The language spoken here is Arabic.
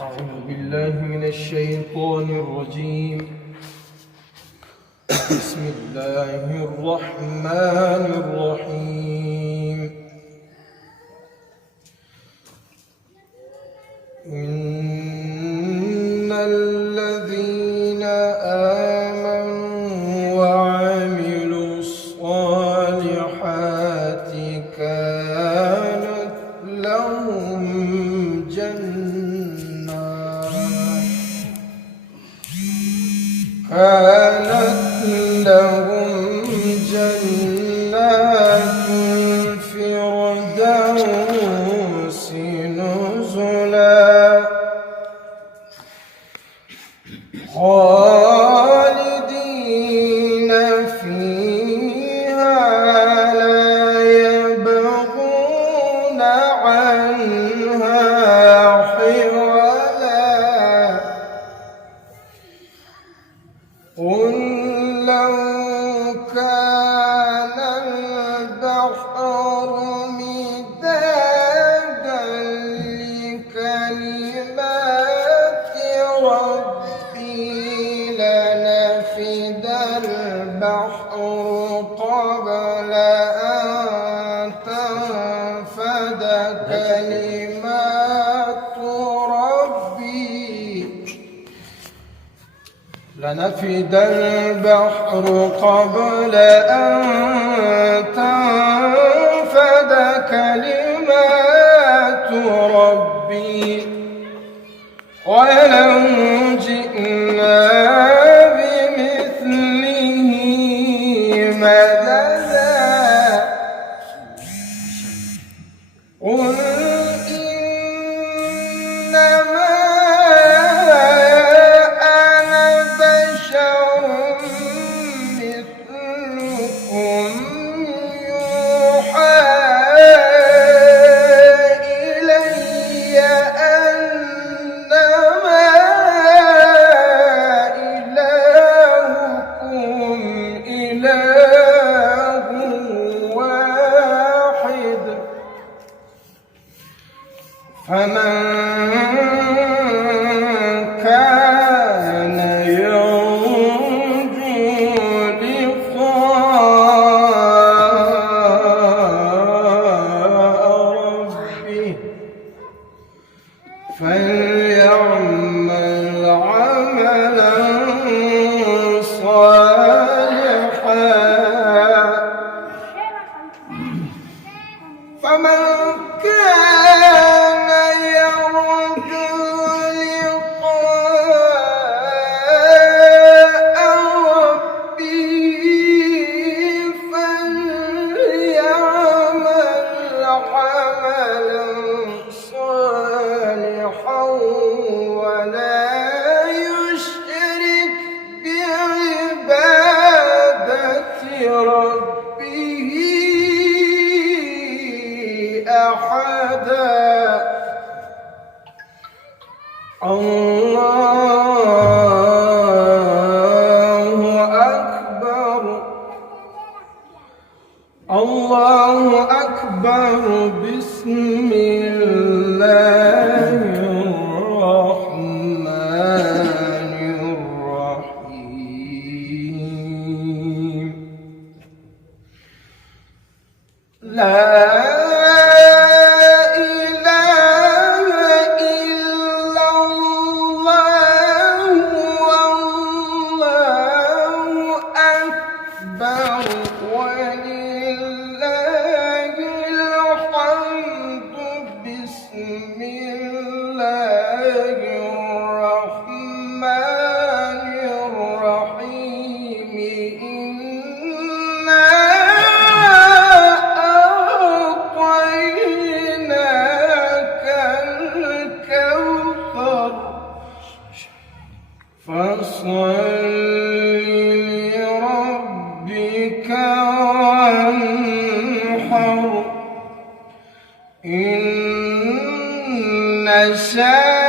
أعوذ بالله من الشيطان الرجيم. بسم الله الرحمن الرحيم. إن الذين آمنوا وعملوا الصالحات كانت لهم جنات الفردوس نزلا خالدين فيها لا يبغون عنها حولا. قل لو كان البحر مدادا لكلمات ربي لنفد البحر قبل أن تنفد كلمات ربي لنفد البحر قبل أن تنفد كلمات ربي ولو جئنا بمثله مددا. قل إنما فمن كان يرجو لقاء ربه فليعمل عملا صالحا. فمن كان يرجو لقاء ربه فليعمل عملا صالحا ولا يشرك بعبادة ربه أحدا. الله أكبر. الله أكبر. بسم الله الرحمن الرحيم. لا ولله الحمد. بسم الله الرحمن الرحيم. إنا أعطيناك الكوثر فصل لربك وانحر إن شانئك